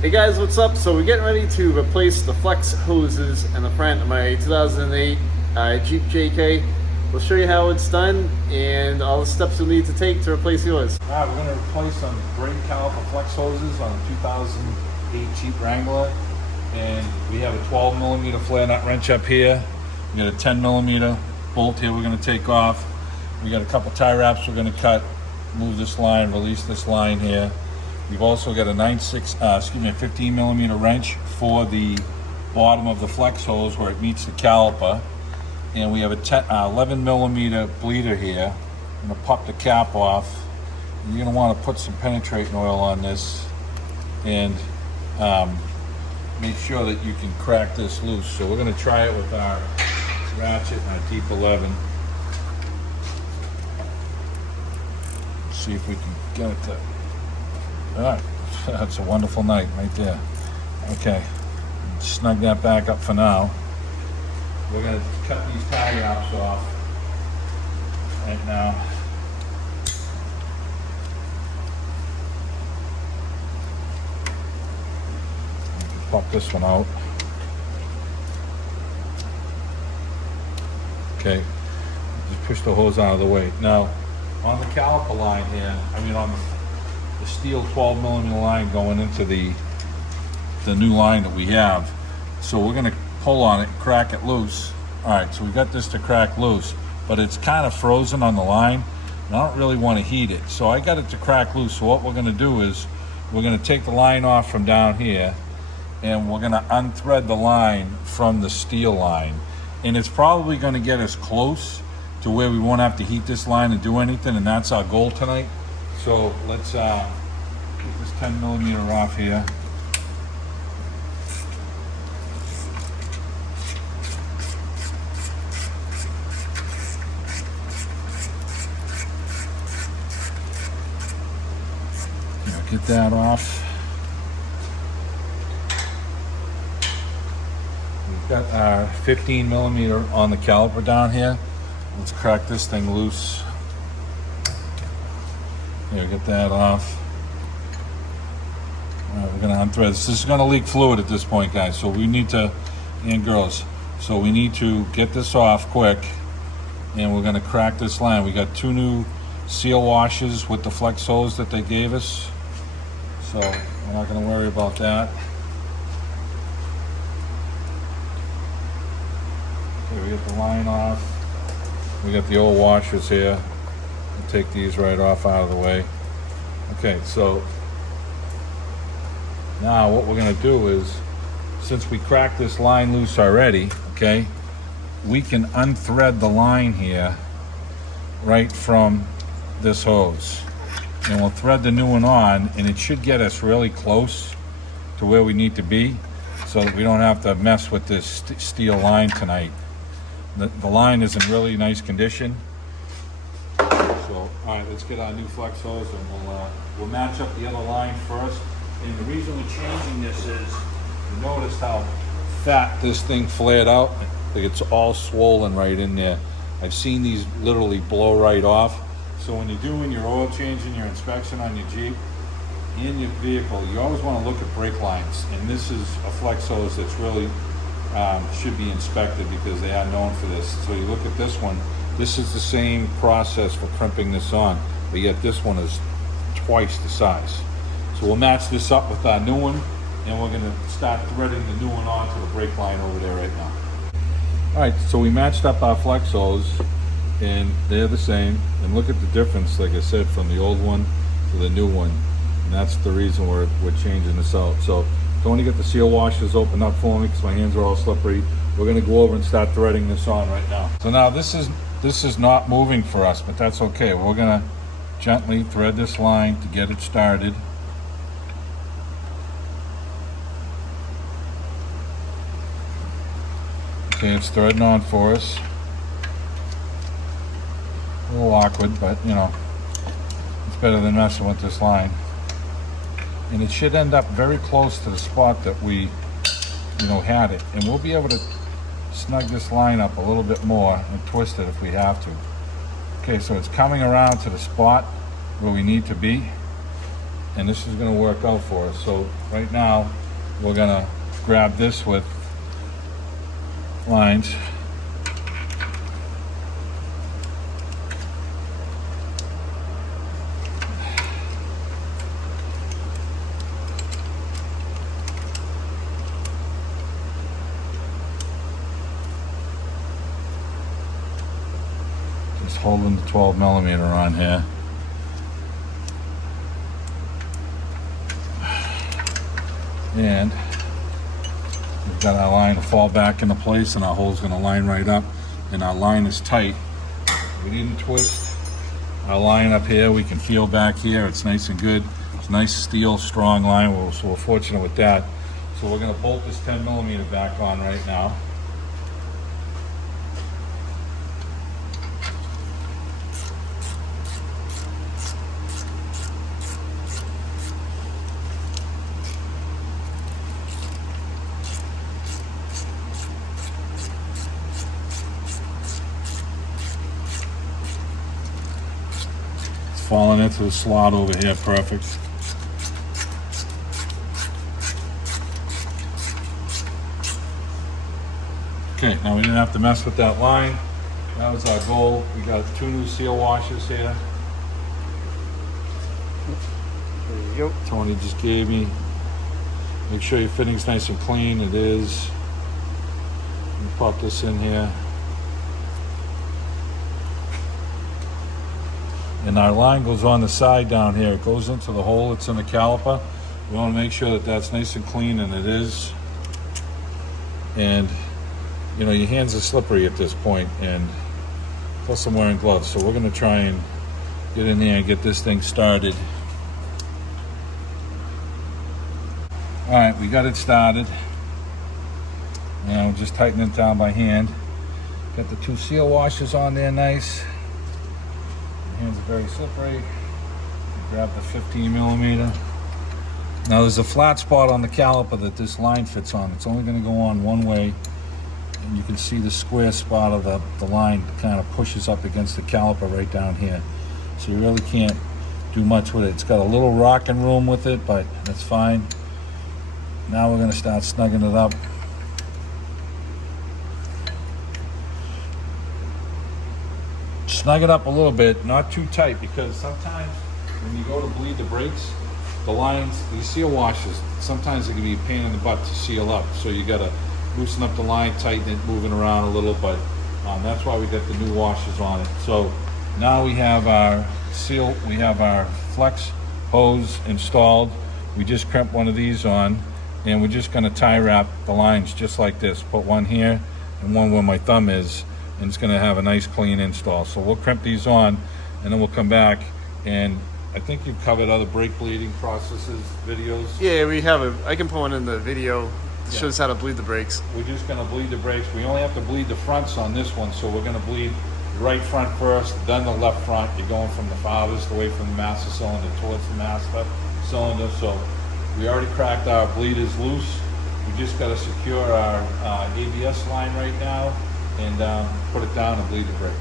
Hey guys, what's up? So we're getting ready to replace the flex hoses in the front of my 2008 Jeep JK. We'll show you how it's done and all the steps you'll need to take to replace yours. Alright, we're going to replace some brake caliper flex hoses on a 2008 Jeep Wrangler. And we have a 12mm flare nut wrench up here. We got a 10mm bolt here we're going to take off. We got a couple tie wraps we're going to cut, move this line, release this line here. We've also got a 15mm wrench for the bottom of the flex hose where it meets the caliper. And we have a 11mm bleeder here. I'm going to pop the cap off. You're going to want to put some penetrating oil on this and make sure that you can crack this loose. So we're going to try it with our ratchet and our deep 11. See if we can get it to... All right, that's a wonderful night right there. Okay, snug that back up for now. We're going to cut these tie wraps off right now. Pop this one out. Okay, just push the hose out of the way. Now, on the caliper line here, on the steel 12mm line going into the new line that we have. So we're going to pull on it, crack it loose. All right, so we got this to crack loose, but it's kind of frozen on the line, and I don't really want to heat it. So I got it to crack loose. So what we're going to do is we're going to take the line off from down here, and we're going to unthread the line from the steel line. And it's probably going to get us close to where we won't have to heat this line and do anything, and that's our goal tonight. So let's get this 10mm off here. Get that off. We've got our 15mm on the caliper down here. Let's crack this thing loose. Here, get that off. All right, we're gonna unthread this. This is gonna leak fluid at this point, guys, so we need to, and girls, so we need to get this off quick, and we're gonna crack this line. We got 2 new seal washers with the flex hose that they gave us, so we're not gonna worry about that. Okay, we get the line off. We got the old washers here. We'll take these right off out of the way. Okay, so now what we're gonna do is, since we cracked this line loose already, okay, we can unthread the line here right from this hose. And we'll thread the new one on, and it should get us really close to where we need to be so that we don't have to mess with this steel line tonight. The line is in really nice condition. So, all right, let's get our new flex hose, and we'll match up the other line first. And the reason we're changing this is, you noticed how fat this thing flared out? Like it's all swollen right in there. I've seen these literally blow right off. So when you're doing your oil change and your inspection on your Jeep, in your vehicle, you always want to look at brake lines. And this is a flex hose that's really should be inspected because they are known for this. So you look at this one, this is the same process for crimping this on, but yet this one is twice the size. So we'll match this up with our new one, and we're going to start threading the new one onto the brake line over there right now. All right, so we matched up our flex hose, and they're the same. And look at the difference, like I said, from the old one to the new one. And that's the reason we're changing this out. So Tony, get the seal washers open up for me because my hands are all slippery. We're going to go over and start threading this on right now. So now this is not moving for us, but that's okay. We're going to gently thread this line to get it started. Okay, it's threading on for us. A little awkward, but you know, it's better than messing with this line. And it should end up very close to the spot that we, had it. And we'll be able to snug this line up a little bit more and twist it if we have to. Okay, so it's coming around to the spot where we need to be. and this is going to work out for us. So right now we're going to grab this with lines. Just holding the 12 millimeter on here. And we've got our line to fall back into place, and our hole's going to line right up, and our line is tight. We didn't twist our line up here. We can feel back here. It's nice and good. It's a nice steel strong line, so we're fortunate with that. So we're going to bolt this 10 millimeter back on right now. Falling into the slot over here, perfect. Okay, now we didn't have to mess with that line. That was our goal. We got 2 new seal washers here. There you go. Tony just gave me. Make sure your fitting's nice and clean. It is. Let me pop this in here. And our line goes on the side down here. It goes into the hole that's in the caliper. We want to make sure that that's nice and clean, and it is. And you know, your hands are slippery at this point, and plus I'm wearing gloves, so we're going to try and get in there and get this thing started. All right, we got it started. Now just tighten it down by hand. Got the 2 seal washers on there, nice. Hands are very slippery. Grab the 15 millimeter. Now there's a flat spot on the caliper that this line fits on. It's only going to go on one way, and you can see the square spot of the line kind of pushes up against the caliper right down here. So you really can't do much with it. It's got a little rocking room with it, but that's fine. Now we're going to start snugging it up. Snug it up a little bit, not too tight, because sometimes when you go to bleed the brakes, the lines, these seal washers, sometimes it can be a pain in the butt to seal up. So you got to loosen up the line, tighten it, moving around a little, but that's why we got the new washers on it. So now we have our seal, we have our flex hose installed. We just crimped one of these on, and we're just going to tie wrap the lines just like this. Put one here and one where my thumb is, and it's going to have a nice clean install. So we'll crimp these on, and then we'll come back, and I think you've covered other brake bleeding processes, videos. Yeah, we have I can put one in the video. It shows how to bleed the brakes. We're just going to bleed the brakes. We only have to bleed the fronts on this one, so we're going to bleed the right front first, then the left front. You're going from the farthest away from the master cylinder towards the master cylinder. So we already cracked our bleeders loose. We just got to secure our ABS line right now, and put it down and bleed the brakes.